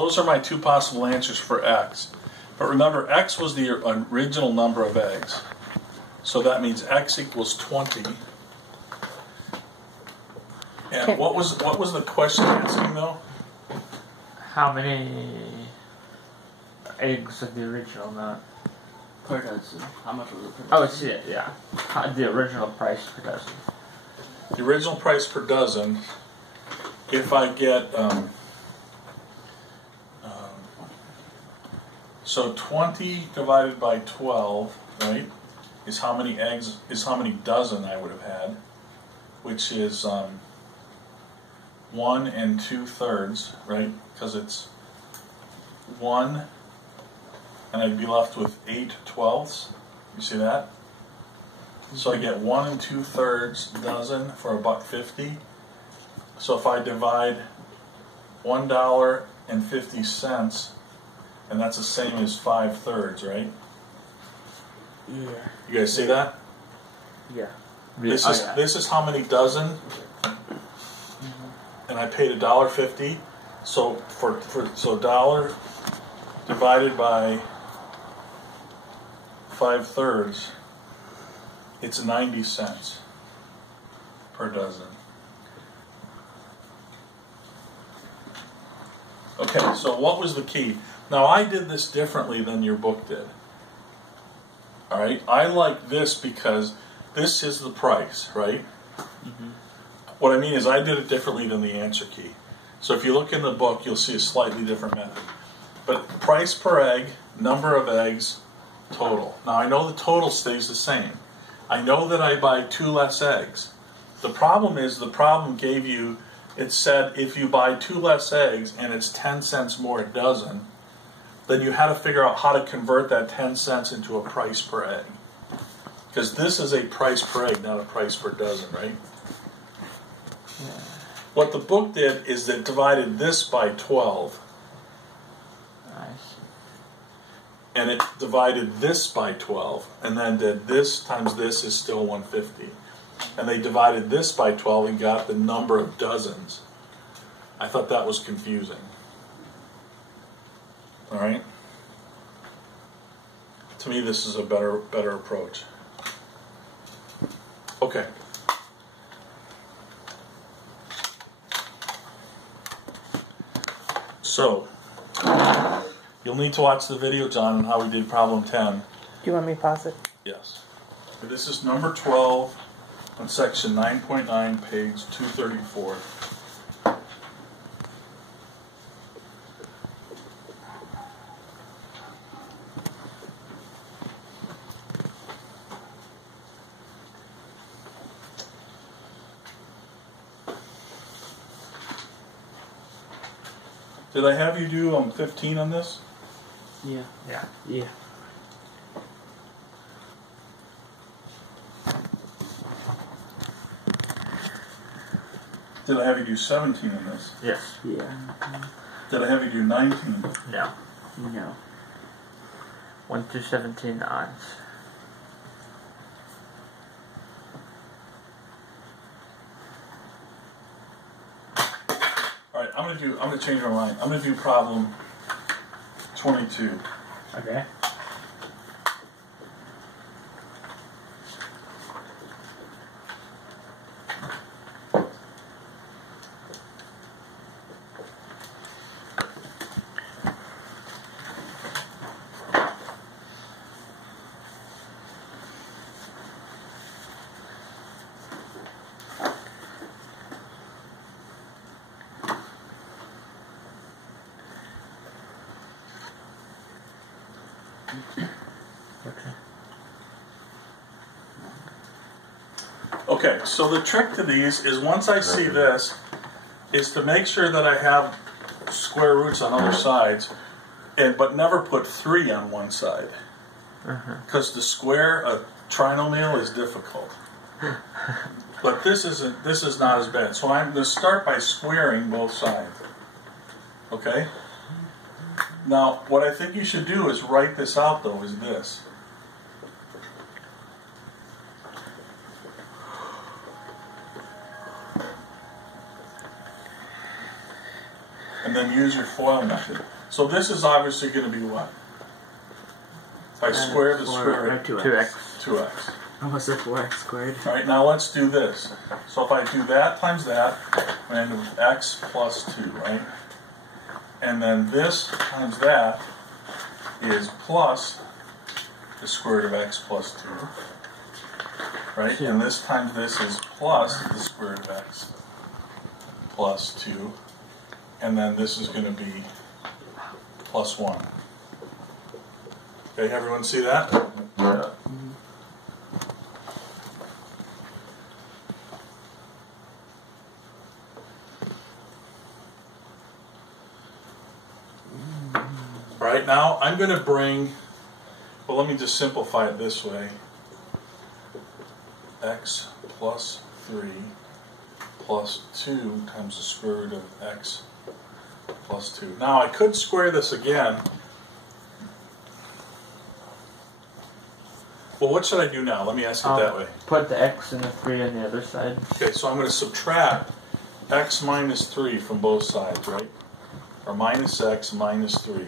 those are my two possible answers for x. But remember, x was the original number of eggs. So that means x equals 20. And what was the question asking though? How many eggs of the original amount? Per dozen. How much was it per dozen? Oh, it's it, yeah. The original price per dozen. The original price per dozen, if I get, so 20 divided by 12, right, is how many eggs, is how many dozen I would have had, which is 1 2/3, right, because it's 1, and I'd be left with 8/12. You see that? So I get 1 2/3 dozen for $1.50. So if I divide $1.50, and that's the same as 5/3, right? Yeah. You guys see that? Yeah. This is how many dozen, and I paid $1.50. So so $1 divided by 5/3. It's 90 cents per dozen. Okay, so what was the key? Now I did this differently than your book did. Alright, I like this because this is the price, right? Mm-hmm. What I mean is I did it differently than the answer key. So if you look in the book, you'll see a slightly different method. But price per egg, number of eggs, total. Now I know the total stays the same. I know that I buy 2 less eggs. The problem is the problem gave you, it said if you buy 2 less eggs and it's 10 cents more a dozen, then you had to figure out how to convert that 10 cents into a price per egg. Because this is a price per egg, not a price per dozen, right? Yeah. What the book did is it divided this by 12. Nice. And it divided this by 12, and then did this times this is still 150. And they divided this by 12 and got the number of dozens. I thought that was confusing. All right? To me, this is a better approach. Okay. So, you'll need to watch the video, John, on how we did problem 10. Do you want me to pause it? Yes. This is number 12 on section 9.9, page 234. Did I have you do 15 on this? Yeah. Yeah. Yeah. Did I have you do 17 on this? Yes. Yeah. Did I have you do 19? No. No. 1 through 17 odds. All right, I'm gonna change my mind. I'm gonna do problem 22. Okay. Okay, so the trick to these is once I see this, is to make sure that I have square roots on other sides, but never put 3 on one side. Because to square a trinomial is difficult. But this is not as bad. So I'm going to start by squaring both sides. Okay? Now, what I think you should do is write this out, though, is this. And then use your FOIL method. So this is obviously going to be what? If I square the square root, 2x. 2x. Almost a 4x squared. All right, now let's do this. So if I do that times that, I end up with x plus 2, right? And then this times that is plus the square root of x plus 2, right? And this times this is plus the square root of x plus 2. And then this is going to be plus 1. Okay, everyone see that? Yeah. All right, now I'm going to bring, well, let me just simplify it this way. X plus 3 plus 2 times the square root of x plus 2. Now I could square this again. Well, what should I do now? Let me ask it that way. Put the x and the 3 on the other side. Okay, so I'm going to subtract x minus 3 from both sides, right? Or minus x minus 3.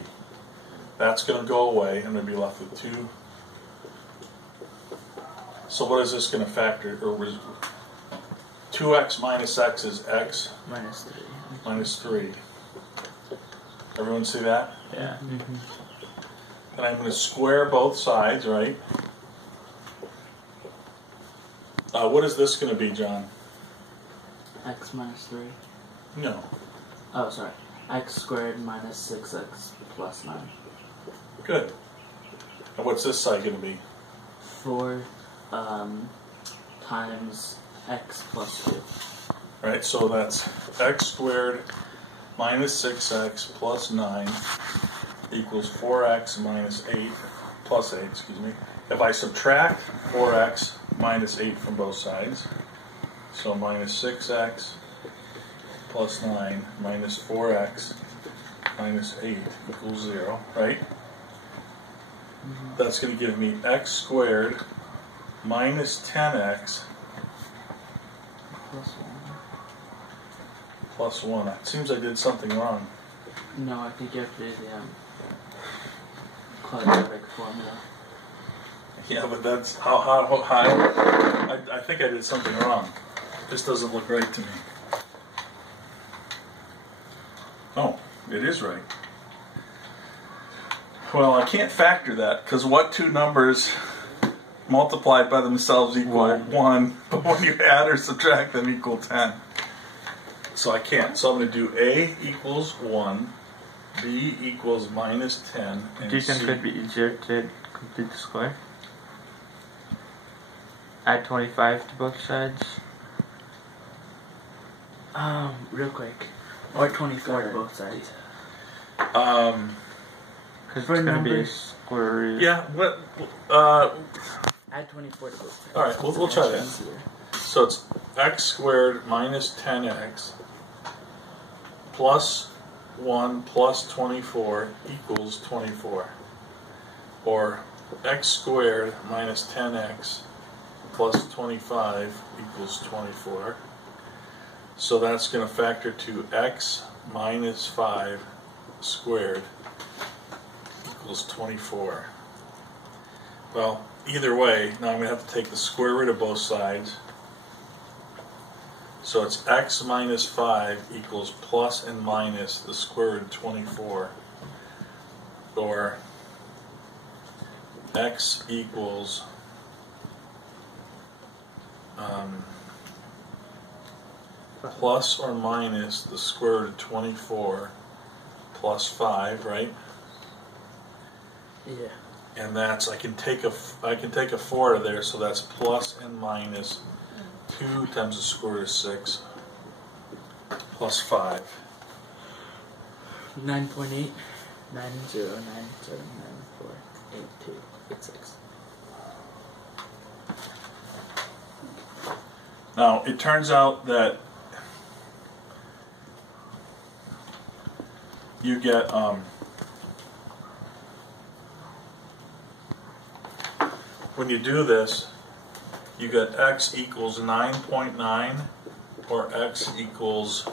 That's going to go away, and I'm going to be left with 2. So what is this going to factor? Or 2x minus x is x Minus 3. minus 3. Everyone see that? Yeah. And I'm going to square both sides, right? What is this going to be, John? X minus 3. No. Oh, sorry. X squared minus 6x plus 9. Good. And what's this side going to be? 4 times x plus 2. Right, so that's x squared minus 6x plus 9 equals 4x minus 8, plus 8, excuse me. If I subtract 4x minus 8 from both sides, so minus 6x plus 9 minus 4x minus 8 equals 0, right? That's going to give me x squared minus 10x Plus 1. plus 1. It seems I did something wrong. No, I think you have to do the quadratic formula. Yeah, but that's how high. I think I did something wrong. This doesn't look right to me. Oh, it is right. Well, I can't factor that because what two numbers multiplied by themselves equal 1, but when you add or subtract them equal 10. So I can't. So I'm going to do A equals 1, B equals minus 10, and Do you think C. it would be easier to complete the square? Add 25 to both sides. Real quick. Or 24 to both sides. Because it's For going to be a numbers. square root. Yeah, what? Add 24 to both sides. All right, we'll try that. Easier. So it's x squared minus 10x plus 1 plus 24 equals 24. Or x squared minus 10x plus 25 equals 24. So that's going to factor to x minus 5 squared equals 24. Well, either way, now I'm going to have to take the square root of both sides. So it's x minus 5 equals plus and minus the square root of 24. Or x equals plus or minus the square root of 24 plus 5, right? Yeah. And that's, I can take a 4 out of there, so that's plus and minus 2 times the square root of 6 plus 5. 9.8. 9097948286. Now, it turns out that you get when you do this, you get x equals 9.9 or x equals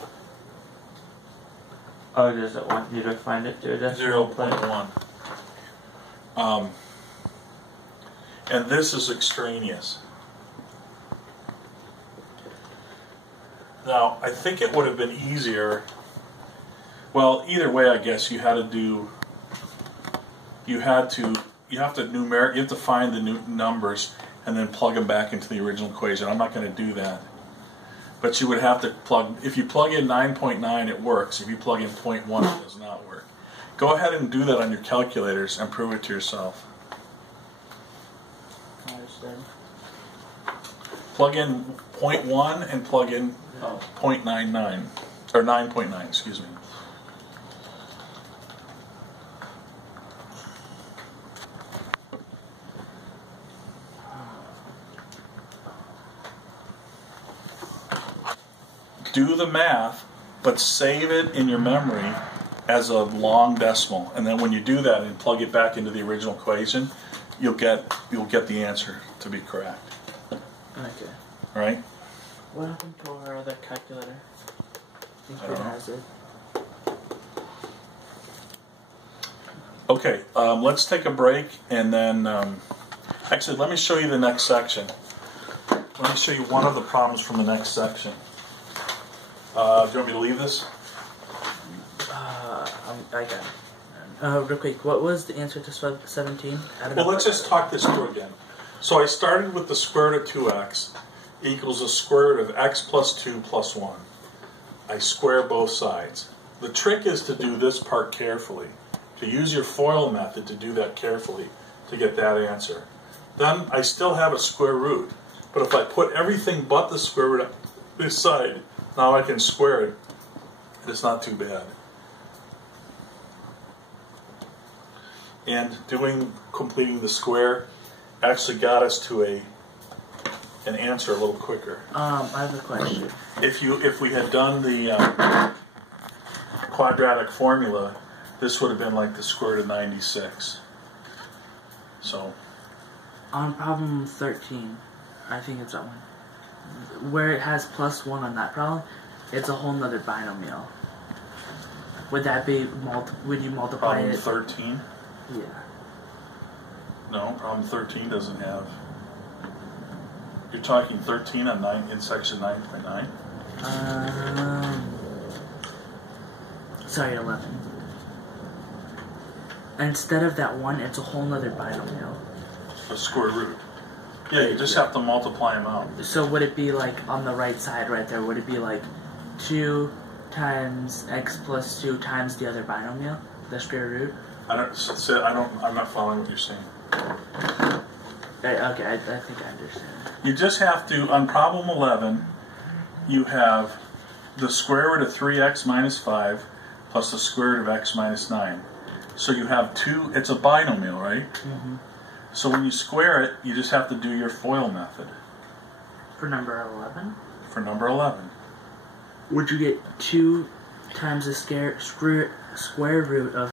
Oh, does it want you to find it to a decimal place? 0.1. And this is extraneous. Now, I think it would have been easier. Well, either way, I guess you have to find the new numbers and then plug them back into the original equation. I'm not going to do that. But you would have to if you plug in 9.9, it works. If you plug in 0.1, it does not work. Go ahead and do that on your calculators and prove it to yourself. I understand. Plug in 0.1 and plug in 0.99, or 9.9, excuse me. Do the math, but save it in your memory as a long decimal, and then when you do that and plug it back into the original equation, you'll get the answer to be correct. Okay. Right? What happened to our other calculator? I think it has it. Okay, let's take a break, and then actually let me show you the next section. Let me show you one of the problems from the next section. Do you want me to leave this? I got it. Real quick, what was the answer to 17? Well, let's just talk this through again. So I started with the square root of 2x equals the square root of x plus 2 plus 1. I square both sides. The trick is to do this part carefully, to use your FOIL method to do that carefully to get that answer. Then I still have a square root, but if I put everything but the square root on this side, now I can square it. It's not too bad. And completing the square actually got us to an answer a little quicker. I have a question. If we had done the quadratic formula, this would have been like the square root of 96. So On problem 13, I think it's that one, where it has plus 1 on that problem, it's a whole nother binomial. Would that be would you multiply problem it? 13? Yeah. No, problem 13 doesn't have. You're talking 13 on 9 in section 9.9? Sorry, 11. Instead of that 1, it's a whole nother binomial. The square root. Yeah, you just have to multiply them out. So would it be like on the right side right there, would it be like 2 times x plus 2 times the other binomial, the square root? I'm not following what you're saying. Okay, I think I understand. You just have to, on problem 11, you have the square root of 3x minus 5 plus the square root of x minus 9. So you have it's a binomial, right? Mm-hmm. So when you square it, you just have to do your FOIL method. For number 11? For number 11. Would you get 2 times the square root of